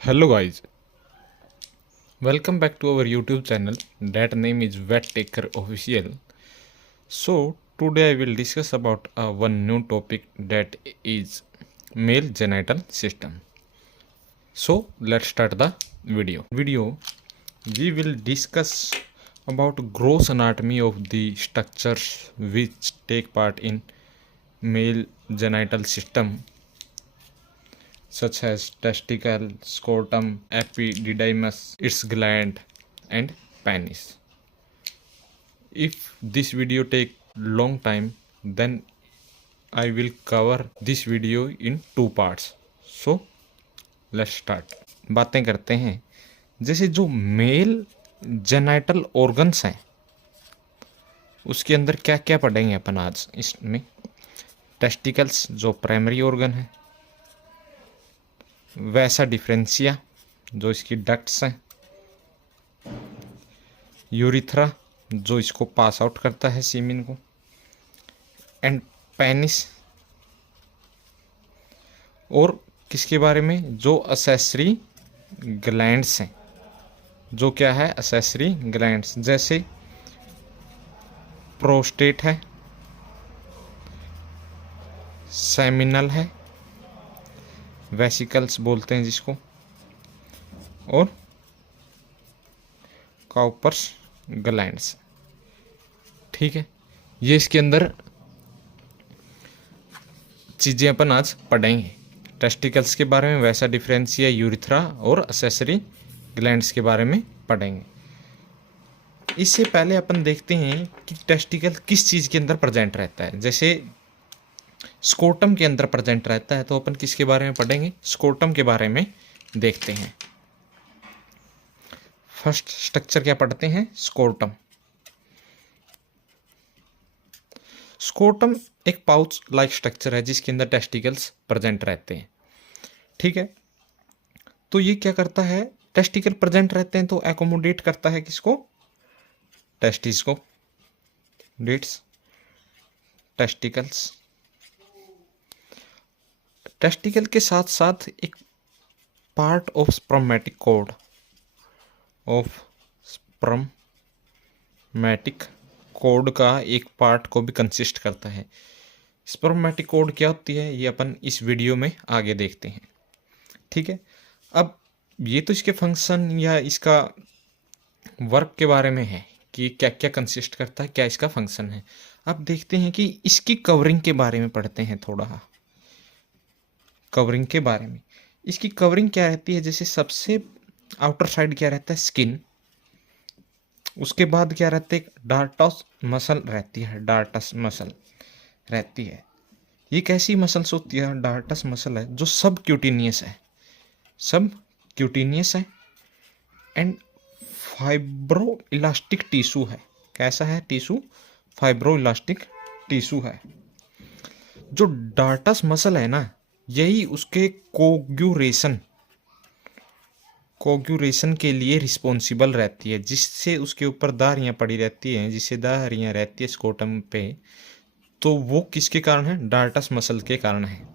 Hello guys, welcome back to our YouTube channel. That name is Vet Taker Official. So today I will discuss about one new topic that is male genital system. So let's start the video. We will discuss about gross anatomy of the structures which take part in male genital system such as testicle, scrotum, epididymis, its gland, and penis. If this video take long time, then I will cover this video in two parts. So let's start. बातें करते हैं जैसे जो mail genital organs हैं उसके अंदर क्या क्या पढ़ेंगे अपन आज इसमें। टेस्टिकल्स जो प्राइमरी ऑर्गन है, वैसा डिफरेंशिया जो इसकी डक्ट्स हैं, यूरिथ्रा जो इसको पास आउट करता है सीमेन को, एंड पेनिस, और किसके बारे में, जो असेसरी ग्लैंड्स हैं। जो क्या है, असेसरी ग्लैंड्स, जैसे प्रोस्टेट है, सेमिनल है, वेसिकल्स बोलते हैं जिसको, और काउपर्स ग्लैंड्स। ठीक है, ये इसके अंदर चीज़ें अपन आज पढ़ेंगे। टेस्टिकल्स के बारे में, वैसा डिफरेंशिया, यूरिथ्रा और असेसरी ग्लैंड्स के बारे में पढ़ेंगे। इससे पहले अपन देखते हैं कि टेस्टिकल किस चीज़ के अंदर प्रेजेंट रहता है। जैसे स्कोटम के अंदर प्रेजेंट रहता है, तो अपन किसके बारे में पढ़ेंगे, स्कोटम के बारे में देखते हैं। फर्स्ट स्ट्रक्चर क्या पढ़ते हैं, स्कोटम। स्कोटम एक पाउच लाइक स्ट्रक्चर है जिसके अंदर टेस्टिकल्स प्रेजेंट रहते हैं। ठीक है, तो ये क्या करता है, टेस्टिकल प्रेजेंट रहते हैं तो एकोमोडेट करता है किसको, टेस्टिस को, डेट्स टेस्टिकल्स। टेस्टिकल के साथ साथ एक part of spermatic code, of spermatic code का एक पार्ट को भी कंसिस्ट करता है। स्पर्मेटिक कोड क्या होती है ये अपन इस वीडियो में आगे देखते हैं। ठीक है, अब ये तो इसके फंक्शन या इसका वर्क के बारे में है कि क्या क्या कंसिस्ट करता है, क्या इसका फंक्शन है। अब देखते हैं कि इसकी कवरिंग के बारे में पढ़ते हैं थोड़ा। कवरिंग के बारे में, इसकी कवरिंग क्या रहती है, जैसे सबसे आउटर साइड क्या रहता है, स्किन। उसके बाद क्या रहता है, डार्टस मसल रहती है, डार्टस मसल रहती है। ये कैसी मसल्स होती है, डार्टस मसल है जो सब क्यूटिनियस है, सब क्यूटिनियस है, एंड फाइब्रो इलास्टिक टिश्यू है। कैसा है टिश्यू, फाइब्रो इलास्टिक टिश्यू है। जो डार्टस मसल है ना, यही उसके कोग्यूरेशन के लिए रिस्पॉन्सिबल रहती है, जिससे उसके ऊपर धारियाँ पड़ी रहती हैं, जिससे धारियाँ रहती है स्कोटम पे, तो वो किसके कारण है, डार्टस मसल के कारण है।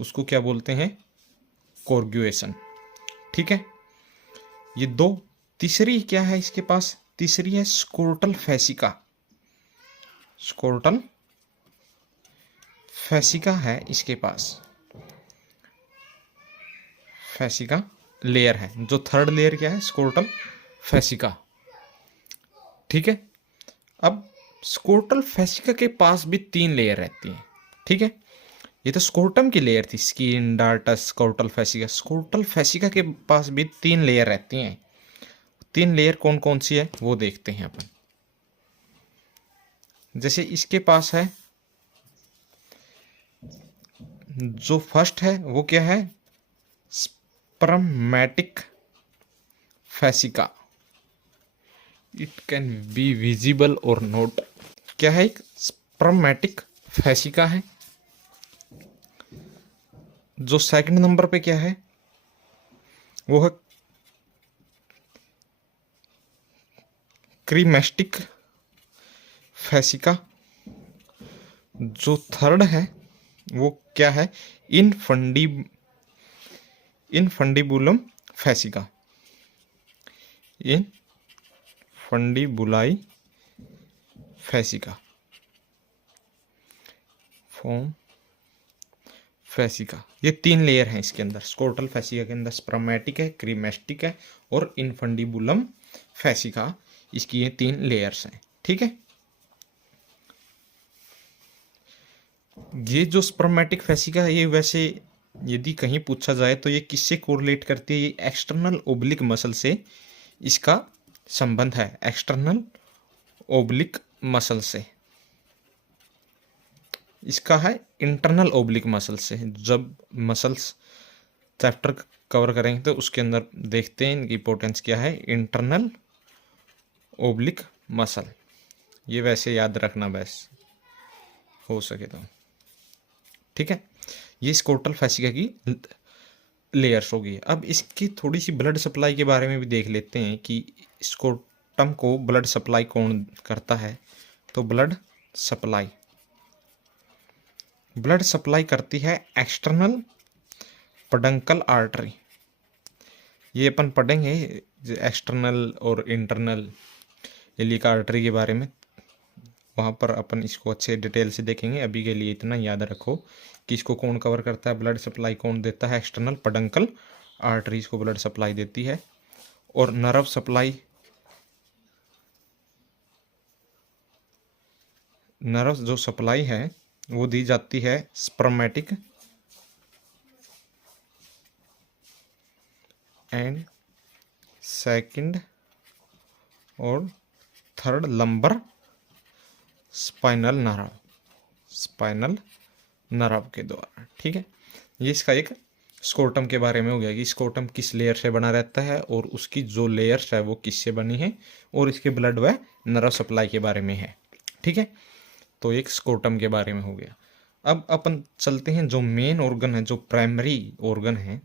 उसको क्या बोलते हैं, कोग्यूएशन। ठीक है, ये दो। तीसरी क्या है इसके पास, तीसरी है स्कोर्टल फैसिका। स्कोर्टल फैसिका है इसके पास, फैसिका लेयर है। जो थर्ड लेयर क्या है, स्कोर्टल फैसिका। ठीक है, अब स्कोर्टल फैसिका के पास भी 3 लेयर रहती हैं। ठीक है, ये तो स्कोर्टम की लेयर थी, स्किन, डार्टस, स्कोर्टल फैसिका। स्कोर्टल फैसिका के पास भी 3 लेयर रहती हैं। 3 लेयर कौन कौन सी है वो देखते हैं अपन। जैसे इसके पास है, जो फर्स्ट है वो क्या है, spermatic fascia. It can be visible और नोट। क्या है, एक स्पर्मेटिक फैसिका है। जो सेकंड नंबर पे क्या है, वो है क्रीमेस्टिक फैसिका। जो थर्ड है वो क्या है, इनफंडिबुलम फैसिका, इनफंडिबुलाई फैसिका, फॉर्म फैसिका। ये 3 लेयर हैं इसके अंदर। स्कोटल फैसिका के अंदर स्पर्मेटिक है, क्रीमेस्टिक है और इनफंडिबुलम फैसिका, इसकी ये 3 लेयर्स हैं। ठीक है, ये जो स्पर्मेटिक फैसिका है ये वैसे यदि कहीं पूछा जाए तो ये किससे कोरिलेट करती है? ये एक्सटर्नल ओब्लिक मसल से इसका संबंध है, एक्सटर्नल ओब्लिक मसल से। इसका है इंटरनल ओब्लिक मसल से। जब मसल्स चैप्टर कवर करेंगे तो उसके अंदर देखते हैं इनकी इंपॉर्टेंस क्या है। इंटरनल ओब्लिक मसल, ये वैसे याद रखना बस हो सके तो। ठीक है, ये स्कोटल फैसिका की लेयर्स होगी। अब इसकी थोड़ी सी ब्लड सप्लाई के बारे में भी देख लेते हैं कि स्कोटम को ब्लड सप्लाई कौन करता है। तो ब्लड सप्लाई करती है एक्सटर्नल पेडंकल आर्टरी। ये अपन पढ़ेंगे एक्सटर्नल और इंटरनल इलियक आर्टरी के बारे में, वहाँ पर अपन इसको अच्छे डिटेल से देखेंगे। अभी के लिए इतना याद रखो कि इसको कौन कवर करता है, ब्लड सप्लाई कौन देता है। एक्सटर्नल पेडंकल आर्टरीज को ब्लड सप्लाई देती है। और नर्व जो सप्लाई है वो दी जाती है स्पर्मेटिक एंड सेकंड और थर्ड लंबर स्पाइनल नर्व के द्वारा। ठीक है, ये इसका एक स्कोटम के बारे में हो गया कि स्कोटम किस लेयर से बना रहता है और उसकी जो लेयर्स है वो किससे बनी है और इसके ब्लड व नर्व सप्लाई के बारे में है। ठीक है, तो एक स्कोटम के बारे में हो गया। अब अपन चलते हैं जो मेन ऑर्गन है, जो प्राइमरी ऑर्गन है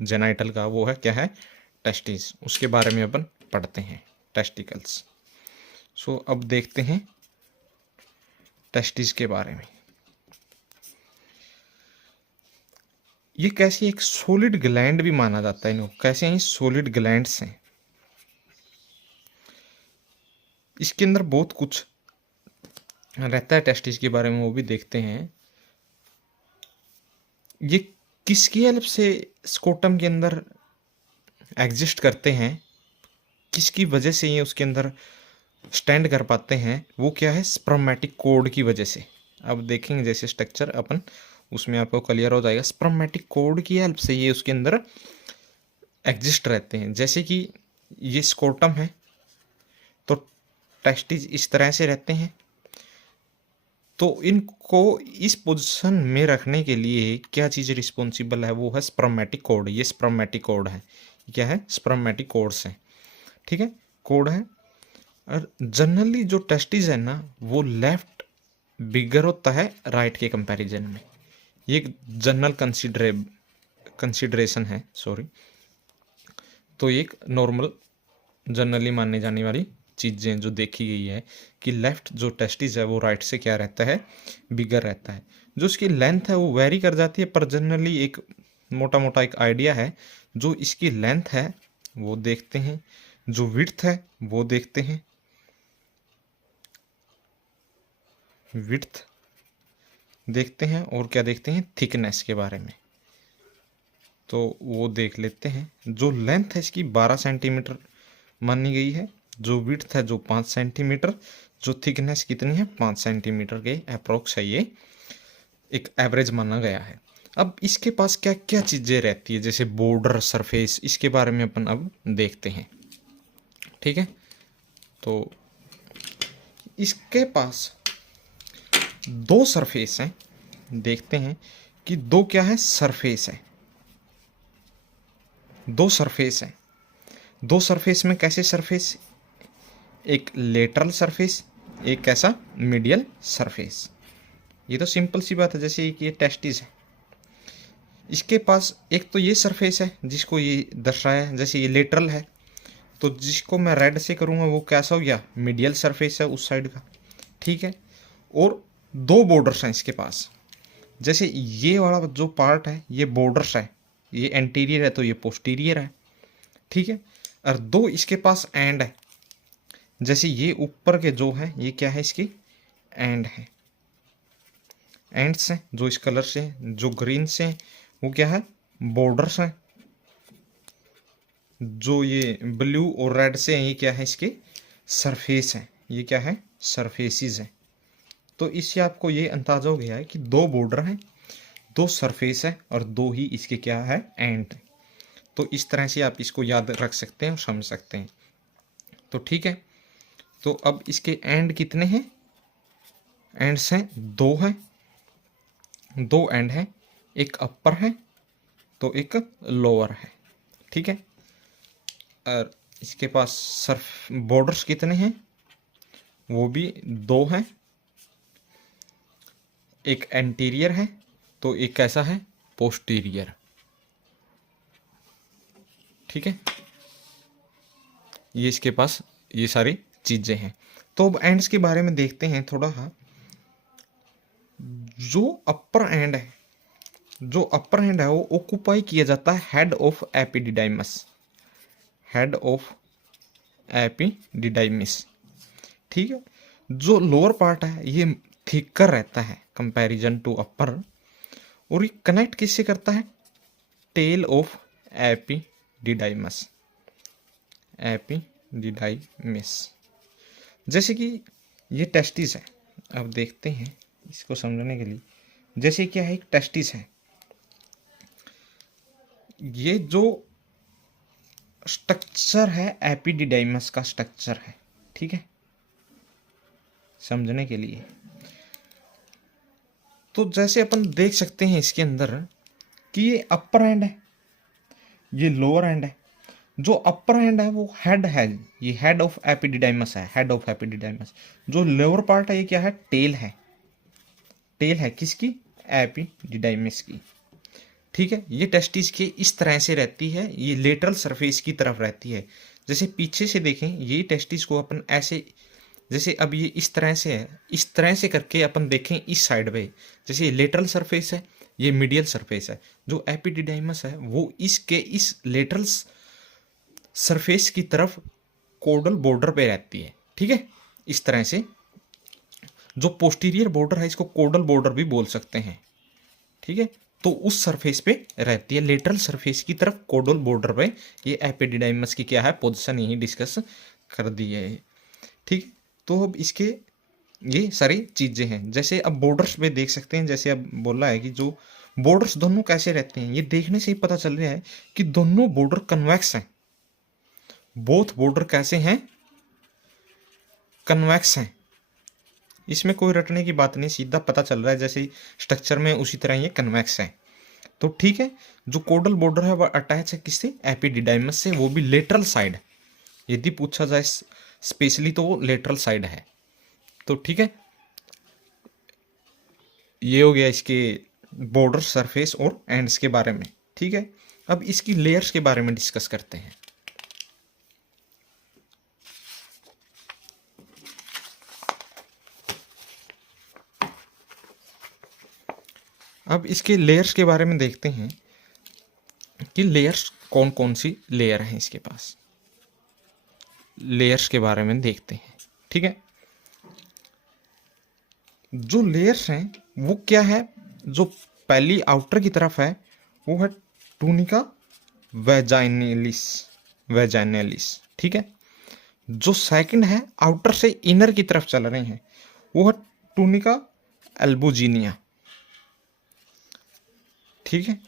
जेनाइटल का, वो है क्या है? टेस्टिस। उसके बारे में अपन पढ़ते हैं, टेस्टिकल्स। सो अब देखते हैं टेस्टिस के बारे में। ये कैसी एक सॉलिड ग्लैंड भी माना जाता है इनको। कैसे हैं? सॉलिड ग्लैंड्स हैं। इसके अंदर बहुत कुछ रहता है टेस्टिस के बारे में, वो भी देखते हैं। ये किसकी हेल्प से स्कोटम के अंदर एग्जिस्ट करते हैं, किसकी वजह से ये उसके अंदर स्टैंड कर पाते हैं? वो क्या है? स्पर्मेटिक कोड की वजह से। अब देखेंगे जैसे स्ट्रक्चर अपन, उसमें आपको क्लियर हो जाएगा। स्पर्मेटिक कोड की हेल्प से ये उसके अंदर एग्जिस्ट रहते हैं। जैसे कि ये स्कोटम है तो टेस्टिस इस तरह से रहते हैं, तो इनको इस पोजीशन में रखने के लिए क्या चीज़ रिस्पॉन्सिबल है? वो है स्पर्मेटिक कोड। ये स्पर्मेटिक कोड है। क्या है? स्पर्मेटिक कोड्स हैं। ठीक है, कोड है। और जनरली जो टेस्टिस है ना, वो लेफ्ट बिगर होता है राइट के कंपैरिजन में। ये एक जनरल कंसिडरेशन है, सॉरी। तो एक नॉर्मल जनरली मानने जाने वाली चीज़ें जो देखी गई है कि लेफ्ट जो टेस्टिस है वो राइट से क्या रहता है? बिगर रहता है। जो इसकी लेंथ है वो वेरी कर जाती है, पर जनरली एक मोटा मोटा एक आइडिया है। जो इसकी लेंथ है वो देखते हैं, जो विड्थ है वो देखते हैं, विड्थ देखते हैं, और क्या देखते हैं? थिकनेस के बारे में। तो वो देख लेते हैं। जो लेंथ है इसकी 12 सेंटीमीटर मानी गई है, जो विड्थ है जो 5 सेंटीमीटर, जो थिकनेस कितनी है? 5 सेंटीमीटर के अप्रोक्स है। ये एक एवरेज माना गया है। अब इसके पास क्या क्या चीज़ें रहती है, जैसे बॉर्डर सरफेस, इसके बारे में अपन अब देखते हैं। ठीक है, तो इसके पास 2 सरफेस हैं। देखते हैं कि 2 क्या है? सरफेस है। 2 सरफेस हैं। 2 सरफेस में कैसे सरफेस? एक लेटरल सरफेस, एक कैसा? Medial surface. ये तो सिंपल सी बात है। जैसे कि ये टेस्टिस है, इसके पास एक तो ये सरफेस है जिसको ये दर्शाया है, जैसे ये लेटरल है तो जिसको मैं रेड से करूँगा वो कैसा हो गया? मीडियल सरफेस है उस साइड का। ठीक है, और 2 बॉर्डर्स हैं इसके पास। जैसे ये वाला जो पार्ट है ये बॉर्डर्स है, ये एंटीरियर है तो ये पोस्टीरियर है, ठीक है। और दो इसके पास एंड है, जैसे ये ऊपर के जो है ये क्या है, इसकी एंड है, एंड्स हैं जो इस कलर से हैं, जो ग्रीन से हैं वो क्या है, बॉर्डर्स हैं, जो ये ब्लू और रेड से हैं ये क्या है, इसके सरफेस हैं, ये क्या है, सरफेसिस हैं। तो इससे आपको ये अंदाजा हो गया है कि दो बॉर्डर हैं, दो सरफेस है और दो ही इसके क्या है, एंड। तो इस तरह से आप इसको याद रख सकते हैं और समझ सकते हैं। तो ठीक है, तो अब इसके एंड कितने हैं, एंड्स हैं दो हैं, दो एंड हैं, एक अपर है तो एक लोअर है, ठीक है। और इसके पास सर्फ बॉर्डर्स कितने हैं, वो भी दो हैं, एक एंटीरियर है तो एक कैसा है, पोस्टीरियर, ठीक है। ये इसके पास ये सारी चीजें हैं। तो अब एंड्स के बारे में देखते हैं थोड़ा। जो अपर एंड है, जो अपर एंड है वो ऑक्युपाई किया जाता है head of epididymis, head of epididymis, ठीक है। जो लोअर पार्ट है ये थिकर रहता है कंपैरिजन टू अपर, और ये कनेक्ट किससे करता है, टेल ऑफ एपिडिडाइमस, एपिडिडाइमिस। जैसे कि ये टेस्टिस है, अब देखते हैं इसको समझने के लिए। जैसे क्या है, एक टेस्टिस है, ये जो स्ट्रक्चर है एपिडिडाइमस का स्ट्रक्चर है, ठीक है, समझने के लिए। तो जैसे अपन देख सकते हैं इसके अंदर कि ये अपर एंड है, ये लोअर एंड है। जो अपर एंड है वो हेड है, ये हेड ऑफ एपिडिडाइमस है, हेड ऑफ एपिडिडाइमस। जो लोअर पार्ट है ये क्या है, टेल है, टेल है किसकी, एपिडिडाइमिस की, ठीक है। ये टेस्टिस के इस तरह से रहती है, ये लेटरल सरफेस की तरफ रहती है। जैसे पीछे से देखें, ये टेस्टिस को अपन ऐसे, जैसे अब ये इस तरह से है, इस तरह से करके अपन देखें इस साइड पे, जैसे ये लेटरल सरफेस है, ये मीडियल सरफेस है। जो एपिडिडाइमस है वो इसके इस लेटरल सरफेस की तरफ कोडल बॉर्डर पे रहती है, ठीक है, इस तरह से। जो पोस्टीरियर बॉर्डर है इसको कोडल बॉर्डर भी बोल सकते हैं, ठीक है। तो उस सरफेस पे रहती है, लेटरल सरफेस की तरफ कोडल बॉर्डर पे। ये एपिडिडाइमस की क्या है, पोजीशन यही डिस्कस कर दी है, ठीक। तो अब इसके ये सारी चीजें हैं। जैसे अब बॉर्डर्स पे देख सकते हैं, जैसे अब बोला है कि जो बॉर्डर्स दोनों कैसे रहते हैं, ये देखने से ही पता चल रहा है कि दोनों बॉर्डर कन्वेक्स हैं। बोथ बॉर्डर कैसे हैं, कन्वेक्स हैं। इसमें कोई रटने की बात नहीं, सीधा पता चल रहा है जैसे स्ट्रक्चर में उसी तरह ये कन्वेक्स है। तो ठीक है, जो कोडल बॉर्डर है वह अटैच है किससे, एपिडिडाइमस से, वो भी लेटरल साइड। यदि पूछा जाए स्पेशली तो वो लेटरल साइड है। तो ठीक है, ये हो गया इसके बॉर्डर, सरफेस और एंड्स के बारे में, ठीक है। अब इसकी लेयर्स के बारे में डिस्कस करते हैं। अब इसके लेयर्स के बारे में देखते हैं कि लेयर्स कौन कौन सी लेयर हैं इसके पास। लेयर्स के बारे में देखते हैं, ठीक है। जो लेयर्स हैं वो क्या है, जो पहली आउटर की तरफ है वो है टूनिका वैजाइनलिस, वैजाइनलिस, ठीक है। जो सेकंड है आउटर से इनर की तरफ चल रहे हैं वो है टूनिका एल्बुजिनिया, ठीक है।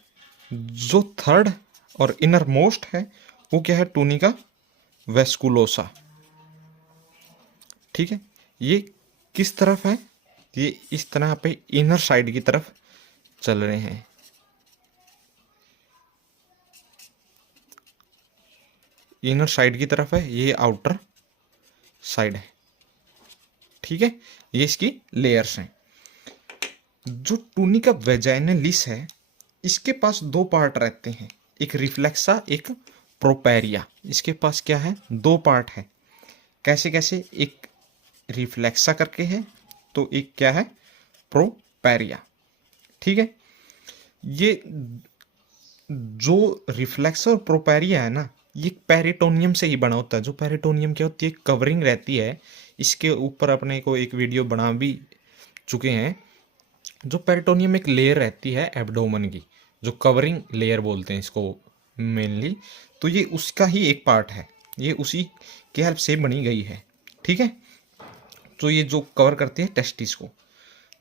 जो थर्ड और इनर मोस्ट है वो क्या है, टूनिका वेस्कुलोसा, ठीक है। ये किस तरफ है, ये इस तरह पे इनर साइड की तरफ चल रहे हैं, इनर साइड की तरफ है, ये आउटर साइड है, ठीक है। ये इसकी लेयर्स हैं। जो टूनिका वेजाइनलिस है इसके पास दो पार्ट रहते हैं, एक रिफ्लेक्सा, एक प्रोपेरिया। इसके पास क्या है, दो पार्ट है। कैसे कैसे, एक रिफ्लेक्सा करके है तो एक क्या है, प्रोपेरिया, ठीक है। ये जो रिफ्लेक्सर प्रोपेरिया है ना, ये पेरिटोनियम से ही बना होता है। जो पेरिटोनियम क्या होती है, कवरिंग रहती है। इसके ऊपर अपने को एक वीडियो बना भी चुके हैं। जो पेरिटोनियम एक लेयर रहती है एब्डोमेन की, जो कवरिंग लेयर बोलते हैं इसको मेनली, तो ये उसका ही एक पार्ट है। ये उसी के हेल्प से बनी गई है, ठीक है। तो ये जो कवर करती है टेस्टिस को।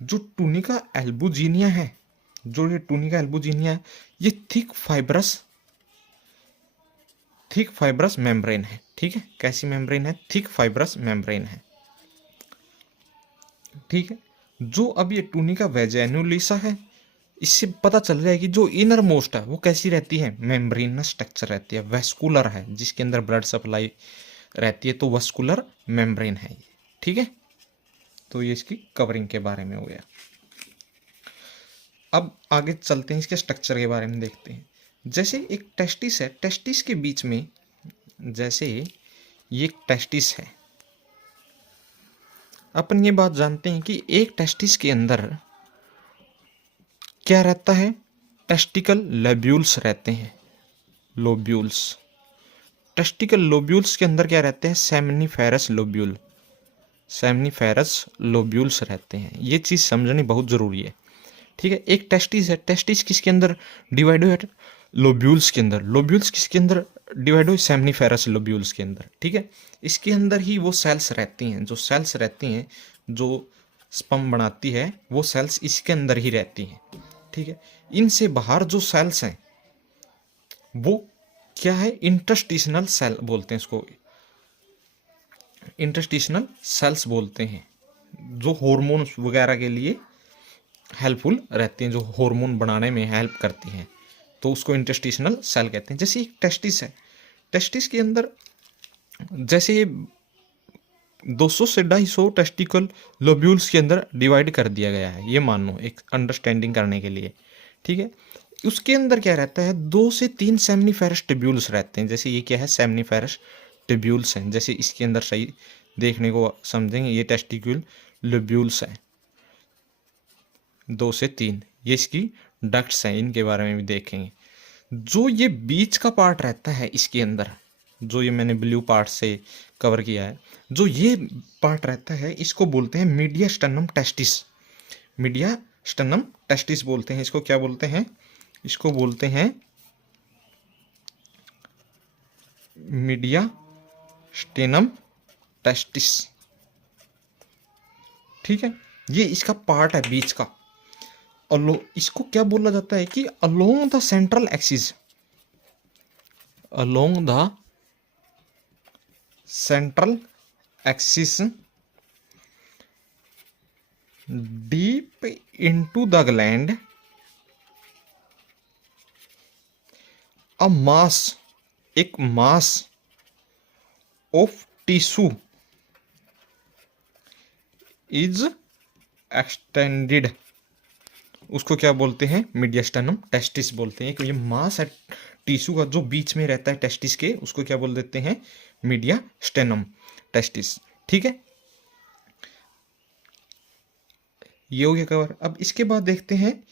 जो टूनिका एल्बुजिनिया है, जो ये टूनिका एल्बुजिनिया है, ये थिक फाइब्रस मेम्ब्रेन है, ठीक है। कैसी मेम्ब्रेन है? थिक फाइब्रस मेम्ब्रेन है, ठीक है। जो अब ये टूनिका वेजाइनुलिसा है, इससे पता चल रहा है कि जो इनर मोस्ट है वो कैसी रहती है, मेम्ब्रेनस स्ट्रक्चर रहती है, वेस्कुलर है, जिसके अंदर ब्लड सप्लाई रहती है, तो वेस्कुलर मेम्ब्रेन है ये, ठीक है। तो ये इसकी कवरिंग के बारे में हो गया। अब आगे चलते हैं, इसके स्ट्रक्चर के बारे में देखते हैं। जैसे एक टेस्टिस है, टेस्टिस के बीच में, जैसे ये एक टेस्टिस है, अपन ये बात जानते हैं कि एक टेस्टिस के अंदर क्या रहता है, टेस्टिकल लोब्यूल्स रहते हैं, लोब्यूल्स। टेस्टिकल लोब्यूल्स के अंदर क्या रहते हैं, सेमनीफेरस लोब्यूल, सेमनीफेरस लोब्यूल्स रहते हैं। ये चीज़ समझनी बहुत ज़रूरी है, ठीक है। एक टेस्टिस है, टेस्टिस किसके अंदर डिवाइड हुआ है, लोब्यूल्स के अंदर। लोब्यूल्स किसके अंदर डिवाइड हुए, सेमनीफेरस लोब्यूल्स के अंदर, ठीक है। इसके अंदर ही वो सेल्स रहती हैं, जो सेल्स रहती हैं, जो स्पर्म बनाती है, वो सेल्स इसके अंदर ही रहती हैं, ठीक है। इनसे बाहर जो सेल्स हैं वो क्या है, इंटरस्टिशनल सेल बोलते हैं इसको, इंटरस्टिशनल सेल्स बोलते हैं, जो हार्मोन्स वगैरह के लिए हेल्पफुल रहती हैं, जो हार्मोन बनाने में हेल्प करती हैं, तो उसको इंटरस्टिशनल सेल कहते हैं। जैसे एक टेस्टिस है, टेस्टिस के अंदर जैसे ये 200 से 250 टेस्टिकल लोब्यूल्स के अंदर डिवाइड कर दिया गया है, ये मानो एक अंडरस्टैंडिंग करने के लिए, ठीक है। उसके अंदर क्या रहता है, 2 से 3 सेमनीफेरस ट्यूब्यूल्स रहते हैं। जैसे ये क्या है, सेमनीफेरस ट्यूब्यूल्स हैं। जैसे इसके अंदर सही देखने को समझेंगे, ये टेस्टिक्यूल लोब्यूल्स हैं, 2 से 3, ये इसकी डक्ट्स हैं, इनके बारे में भी देखेंगे। जो ये बीच का पार्ट रहता है इसके अंदर, जो ये मैंने ब्लू पार्ट से कवर किया है, जो ये पार्ट रहता है, इसको बोलते हैं media sternum testis. Media sternum testis बोलते हैं इसको। क्या बोलते हैं इसको? बोलते हैं मीडिया स्टेनम टेस्टिस, ठीक है। ये इसका पार्ट है बीच का। इसको क्या बोला जाता है कि along the central axis, along the central axis deep into the gland, a mass, एक mass of tissue is extended, उसको क्या बोलते हैं, मीडियास्टर्नम टेस्टिस बोलते हैं। कि ये मास है टिश्यू का जो बीच में रहता है टेस्टिस के, उसको क्या बोल देते हैं, मीडियास्टेनम टेस्टिस, ठीक है। ये हो गया कवर। अब इसके बाद देखते हैं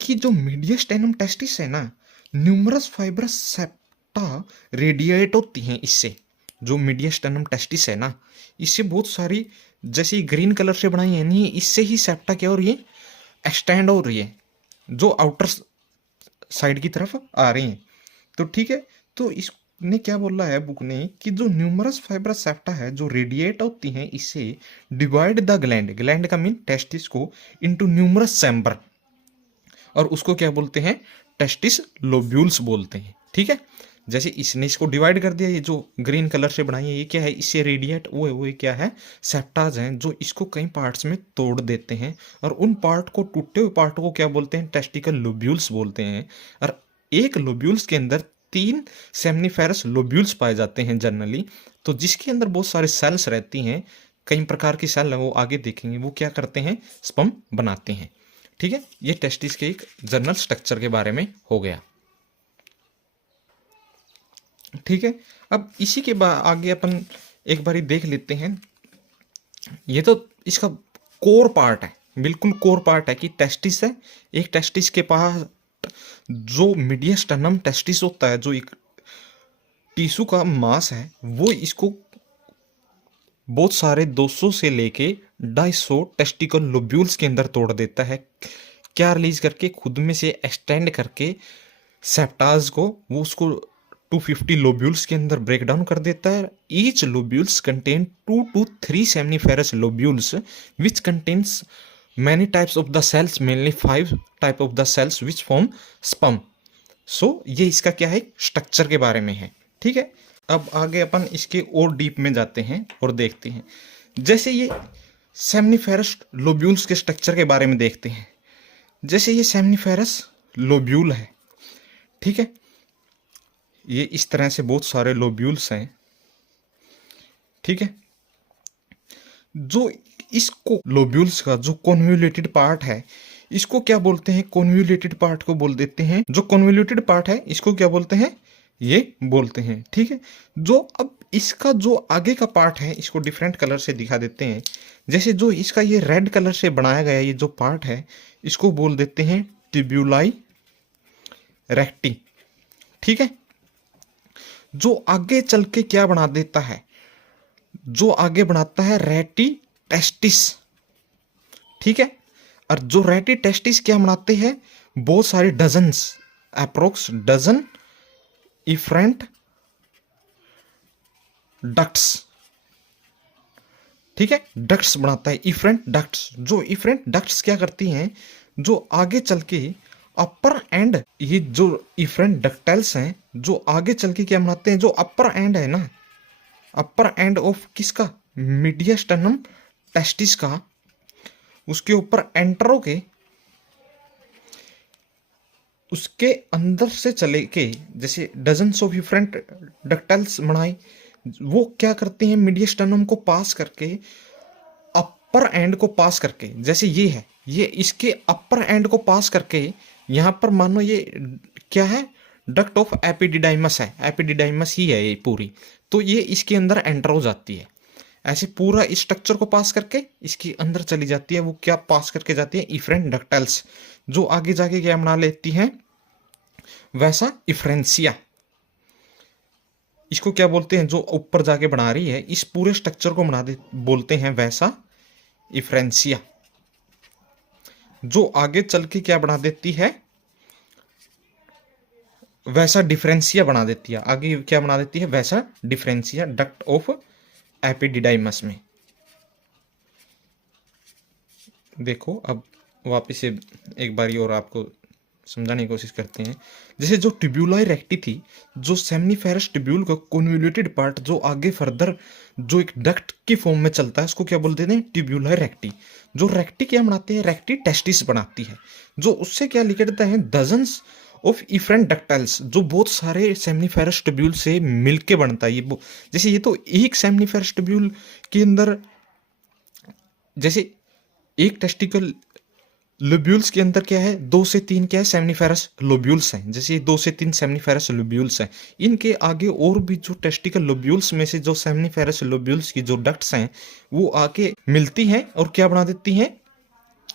कि जो मीडियास्टेनम टेस्टिस है ना, न्यूमरस फाइब्रस सेप्टा रेडिएट होती हैं इससे। जो मीडियास्टेनम टेस्टिस है ना, इससे बहुत सारी, जैसे ग्रीन कलर से बनाई है नहीं, इससे ही सेप्टा क्या हो रही है, एक्सटेंड हो रही है, जो आउटर साइड की तरफ आ रही हैं, तो ठीक है। तो इसने क्या बोला है बुक ने, कि जो न्यूमरस फाइब्रस सेप्टा है, जो रेडिएट होती हैं इससे, डिवाइड द ग्लैंड, ग्लैंड का मीन टेस्टिस को, इनटू न्यूमरस चैम्बर, और उसको क्या बोलते हैं, टेस्टिस लोब्यूल्स बोलते हैं, ठीक है। जैसे इसने इसको डिवाइड कर दिया, ये जो ग्रीन कलर से बनाई है, ये क्या है, इससे रेडिएट वो क्या है, सेप्टाज हैं, जो इसको कई पार्ट्स में तोड़ देते हैं, और उन पार्ट को, टूटे हुए पार्ट को क्या बोलते हैं, टेस्टिकल लोब्यूल्स बोलते हैं। और एक लोब्यूल्स के अंदर 3 सेमनीफेरस लोब्यूल्स पाए जाते हैं जनरली, तो जिसके अंदर बहुत सारे सेल्स रहती हैं, कई प्रकार की सेल है, वो आगे देखेंगे, वो क्या करते हैं, स्पर्म बनाते हैं, ठीक है। ये टेस्टिस के एक जनरल स्ट्रक्चर के बारे में हो गया, ठीक है। अब इसी के बाद आगे अपन एक बारी देख लेते हैं। ये तो इसका कोर पार्ट है, बिल्कुल कोर पार्ट है कि टेस्टिस है, एक टेस्टिस के पास जो मीडियास्टर्नम टेस्टिस होता है, जो एक टिश्यू का मांस है, वो इसको बहुत सारे 200 से लेके 250 टेस्टिकल लोब्यूल्स के अंदर तोड़ देता है। क्या रिलीज करके, खुद में से एक्सटेंड करके सेप्टाज को, वो उसको 250 लोब्यूल्स के अंदर ब्रेक डाउन कर देता है। Each lobules contain 2 to 3 seminiferous lobules which contains many types of the cells, mainly 5 type of the cells which form sperm. सो ये इसका क्या है, स्ट्रक्चर के बारे में है। ठीक है, अब आगे अपन इसके और डीप में जाते हैं और देखते हैं। जैसे ये सेमनीफेरस लोब्यूल्स के स्ट्रक्चर के बारे में देखते हैं। जैसे ये सेमनीफेरस लोब्यूल है, ठीक है, ये इस तरह से बहुत सारे लोब्यूल्स हैं। ठीक है, जो इसको लोब्यूल्स का जो कॉन्वोल्यूटेड पार्ट है, इसको क्या बोलते हैं, कॉन्वोल्यूटेड पार्ट को बोल देते हैं। जो कॉन्वोल्यूटेड पार्ट है इसको क्या बोलते हैं, ये बोलते हैं। ठीक है, जो अब इसका जो आगे का पार्ट है इसको डिफरेंट कलर से दिखा देते हैं। जैसे जो इसका ये रेड कलर से बनाया गया ये जो पार्ट है, इसको बोल देते हैं ट्यूब्यूलाई रेक्टी। ठीक है, जो आगे चल के क्या बना देता है, जो आगे बनाता है रेटी टेस्टिस। ठीक है, और जो रेटी टेस्टिस क्या बनाते हैं, बहुत सारे dozens, approx dozen efferent ducts. ठीक है, डक्ट्स बनाता है, इफरेंट डक्ट्स। जो इफरेंट डक्ट्स क्या करती हैं, जो आगे चल के अपर एंड, ये जो इफरेंट डक्टाइल्स हैं जो आगे चल के क्या बनाते हैं, जो अपर एंड है ना, अपर एंड ऑफ किसका, मीडियास्टर्नम टेस्टिस का, उसके ऊपर एंटर के उसके अंदर से चले के, जैसे डजन्स ऑफ डिफरेंट डक्टाइल्स बनाए, वो क्या करते हैं, मीडियास्टर्नम को पास करके, अपर एंड को पास करके, जैसे ये है, ये इसके अपर एंड को पास करके, यहां पर मानो ये क्या है, डक्ट ऑफ एपिडिडाइमस है, एपिडिडाइमस ही है ये पूरी, तो ये इसके अंदर एंटर हो जाती है। ऐसे पूरा इस स्ट्रक्चर को पास करके इसके अंदर चली जाती है। वो क्या पास करके जाती है, इफरेंट डक्टाइल्स, जो आगे जाके क्या बना लेती हैं, वैसा इफ्रेंसिया। इसको क्या बोलते हैं, जो ऊपर जाके बना रही है इस पूरे स्ट्रक्चर को बोलते हैं वैसा इफ्रेंसिया। जो आगे चल के क्या बना देती है, वैसा डिफरेंसिया बना देती है। आगे क्या बना देती है, वैसा डिफरेंसिया, डक्ट ऑफ एपिडिडाइमस में। देखो अब वापस से एक बारी और आपको समझाने की कोशिश करते हैं। जैसे जो ट्यूब्यूलाई रेक्टी थी, जो सेमनीफेरस ट्यूब्यूल का कॉन्वोल्यूटेड पार्ट जो आगे फर्दर जो एक डक्ट की फॉर्म में चलता है, उसको क्या बोलते हैं, ट्यूब्यूलाई रेक्टी। जो रेक्टी क्या बनाती है, रेक्टी टेस्टिस बनाती है, जो उससे क्या निकलता है, डजन्स ऑफ इफरेंट डक्टाइल्स, जो बहुत सारे सेमनीफेरस ट्यूब्यूल से मिलके बनता है। ये जैसे ये तो एक सेमनीफेरस ट्यूब्यूल के अंदर, जैसे एक टेस्टिकल लोब्यूल्स के अंदर क्या है, 2 से 3 क्या है, सेमनीफेरस लोब्यूल्स हैं। जैसे 2 से 3 सेमनीफेरस लोब्यूल्स हैं, इनके आगे और भी जो टेस्टिकल लोब्यूल्स में से जो सेमनीफेरस लोब्यूल्स की जो डक्ट्स हैं वो आके मिलती हैं और क्या बना देती हैं,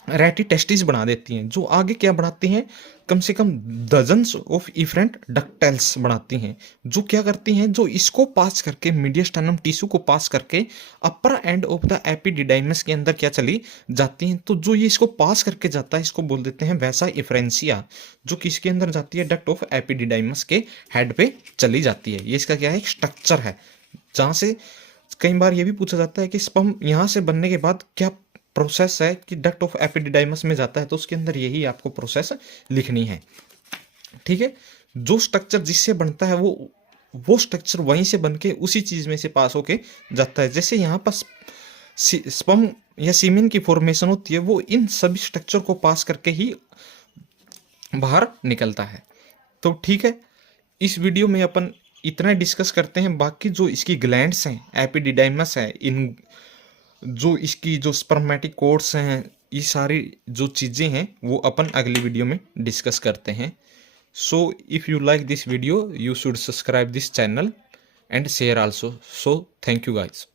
रेटी टेस्टिस बना देती हैं। जो आगे क्या बनाती हैं, कम से कम डजन्स ऑफ इफरेंट डक्टाइल्स बनाती हैं, जो क्या करती हैं, जो इसको पास करके, मीडियास्टर्नम टिश्यू को पास करके अपर एंड ऑफ द एपिडिडाइमस के अंदर क्या चली जाती हैं। तो जो ये इसको पास करके जाता है इसको बोल देते हैं वैसा इफ्रेंसिया, जो किसके अंदर जाती है, डक्ट ऑफ एपिडिडाइमस के हेड पे चली जाती है। ये इसका क्या है, एक स्ट्रक्चर है, जहाँ से कई बार ये भी पूछा जाता है कि स्पर्म यहाँ से बनने के बाद क्या प्रोसेस है कि डक्ट ऑफ एपिडिडाइमस में जाता है, तो उसके अंदर यही आपको प्रोसेस लिखनी है। ठीक है, जो स्ट्रक्चर जिससे बनता है वो स्ट्रक्चर वहीं से बन के उसी चीज में से पास होके जाता है। जैसे यहाँ पर स्पर्म या सीमेन की फॉर्मेशन होती है, वो इन सभी स्ट्रक्चर को पास करके ही बाहर निकलता है। तो ठीक है, इस वीडियो में अपन इतना डिस्कस करते हैं। बाकी जो इसकी ग्लैंड्स हैं, एपिडिडाइमस है, इन जो इसकी जो स्पर्मेटिक कोर्ड्स हैं, ये सारी जो चीज़ें हैं वो अपन अगली वीडियो में डिस्कस करते हैं। So if you like this video, you should subscribe this channel and share also. So thank you guys.